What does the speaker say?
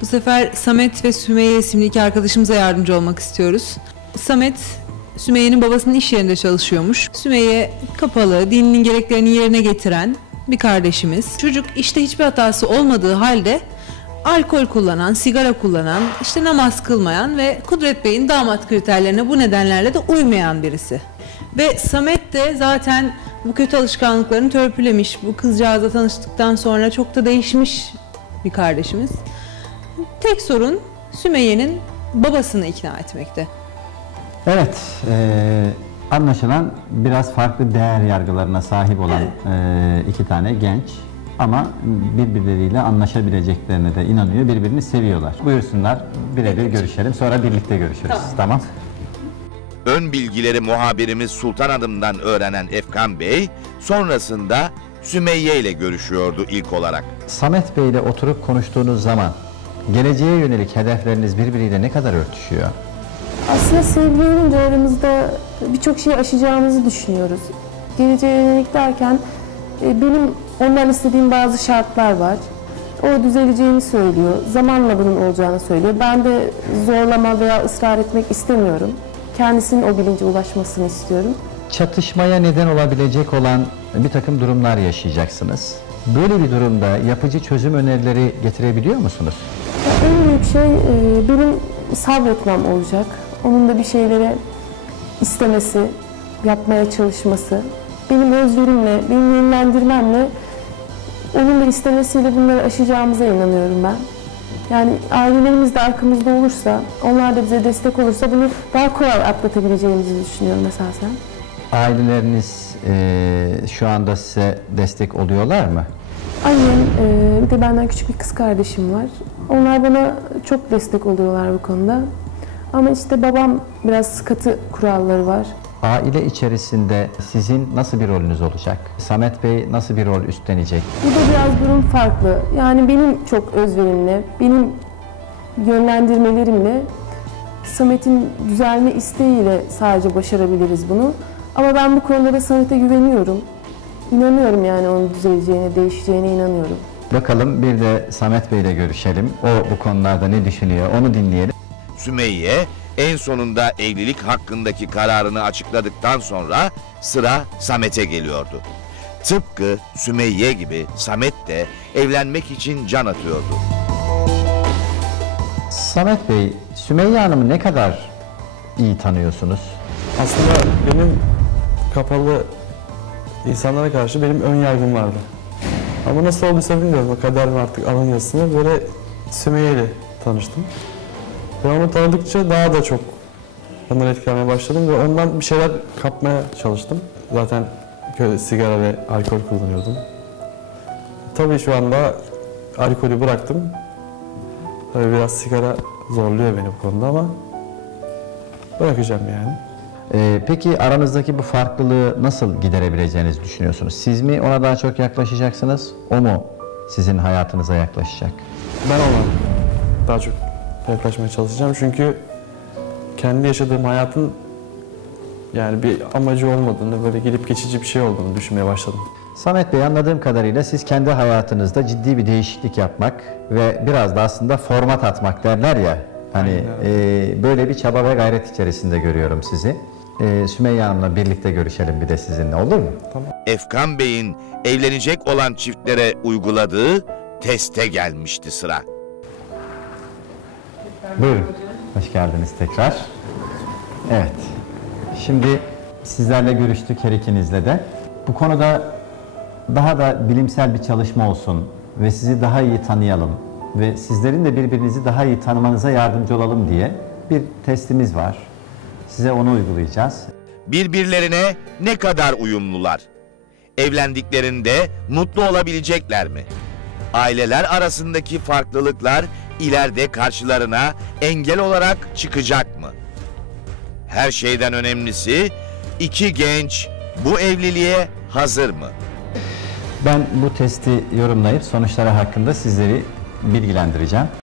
Bu sefer Samet ve Sümeyye isimli iki arkadaşımıza yardımcı olmak istiyoruz. Samet, Sümeyye'nin babasının iş yerinde çalışıyormuş. Sümeyye kapalı, dininin gereklerini yerine getiren bir kardeşimiz. Çocuk işte hiçbir hatası olmadığı halde alkol kullanan, sigara kullanan, işte namaz kılmayan ve Kudret Bey'in damat kriterlerine bu nedenlerle de uymayan birisi. Ve Samet de zaten bu kötü alışkanlıklarını törpülemiş. Bu kızcağızla tanıştıktan sonra çok da değişmiş bir kardeşimiz. Tek sorun Sümeyye'nin babasını ikna etmekte. Evet, e, anlaşılan biraz farklı değer yargılarına sahip olan e, iki tane genç ama birbirleriyle anlaşabileceklerine de inanıyor, birbirini seviyorlar. Buyursunlar, birebir görüşelim, sonra birlikte görüşürüz. Tamam. Ön bilgileri muhabirimiz Sultan Adım'dan öğrenen Efkan Bey, sonrasında Sümeyye ile görüşüyordu ilk olarak. Samet Bey ile oturup konuştuğunuz zaman geleceğe yönelik hedefleriniz birbiriyle ne kadar örtüşüyor? Aslında sevgi olunca aramızda birçok şeyi aşacağımızı düşünüyoruz. Geleceğe yönelik derken e, benim ondan istediğim bazı şartlar var. O düzeleceğini söylüyor. Zamanla bunun olacağını söylüyor. Ben de zorlama veya ısrar etmek istemiyorum. Kendisinin o bilince ulaşmasını istiyorum. Çatışmaya neden olabilecek olan bir takım durumlar yaşayacaksınız. Böyle bir durumda yapıcı çözüm önerileri getirebiliyor musunuz? Şey e, benim sabretmem olacak. Onun da bir şeylere istemesi, yapmaya çalışması. Benim özverimle, benim yönlendirmemle onun da istemesiyle bunları aşacağımıza inanıyorum ben. Yani ailelerimiz de arkamızda olursa, onlar da bize destek olursa bunu daha kolay atlatabileceğimizi düşünüyorum esasen. Aileleriniz eee, şu anda size destek oluyorlar mı? Annem, e, bir de benden küçük bir kız kardeşim var. Onlar bana çok destek oluyorlar bu konuda. Ama işte babam biraz katı kuralları var. Aile içerisinde sizin nasıl bir rolünüz olacak? Samet Bey nasıl bir rol üstlenecek? Burada biraz durum farklı. Yani benim çok özverimle, benim yönlendirmelerimle Samet'in düzelme isteğiyle sadece başarabiliriz bunu. Ama ben bu konuda da Samet'e güveniyorum. İnanıyorum yani onun düzeleceğine, değişeceğine inanıyorum. Bakalım bir de Samet Bey ile görüşelim. O bu konularda ne düşünüyor onu dinleyelim. Sümeyye en sonunda evlilik hakkındaki kararını açıkladıktan sonra sıra Samet'e geliyordu. Tıpkı Sümeyye gibi Samet de evlenmek için can atıyordu. Samet Bey, Sümeyye Hanım'ı ne kadar iyi tanıyorsunuz? Aslında benim kapalı insanlara karşı benim ön yargım vardı. Ama nasıl olduysa bilmiyorum. O kader mi artık alın yazısını böyle Sümeyye ile tanıştım. Ve onu tanıdıkça daha da çok ondan etkilenmeye başladım ve ondan bir şeyler kapmaya çalıştım. Zaten kö- sigara ve alkol kullanıyordum. Tabii şu anda alkolü bıraktım. Tabii biraz sigara zorluyor beni bu konuda ama bırakacağım yani. Ee, peki aranızdaki bu farklılığı nasıl giderebileceğinizi düşünüyorsunuz? Siz mi ona daha çok yaklaşacaksınız, o mu sizin hayatınıza yaklaşacak? Ben ona daha çok yaklaşmaya çalışacağım çünkü kendi yaşadığım hayatın yani bir amacı olmadığını, böyle gelip geçici bir şey olduğunu düşünmeye başladım. Samet Bey anladığım kadarıyla siz kendi hayatınızda ciddi bir değişiklik yapmak ve biraz da aslında format atmak derler ya. Hani e, böyle bir çaba ve gayret içerisinde görüyorum sizi. E, Sümeyye Hanım'la birlikte görüşelim bir de sizinle olur mu? Efkan Bey'in evlenecek olan çiftlere uyguladığı teste gelmişti sıra. Buyurun. Hoş geldiniz tekrar. Evet. Şimdi sizlerle görüştük her ikinizle de. Bu konuda daha da bilimsel bir çalışma olsun ve sizi daha iyi tanıyalım ve sizlerin de birbirinizi daha iyi tanımanıza yardımcı olalım diye bir testimiz var. Size onu uygulayacağız. Birbirlerine ne kadar uyumlular? Evlendiklerinde mutlu olabilecekler mi? Aileler arasındaki farklılıklar ileride karşılarına engel olarak çıkacak mı? Her şeyden önemlisi iki genç bu evliliğe hazır mı? Ben bu testi yorumlayıp sonuçları hakkında sizleri bilgilendireceğim.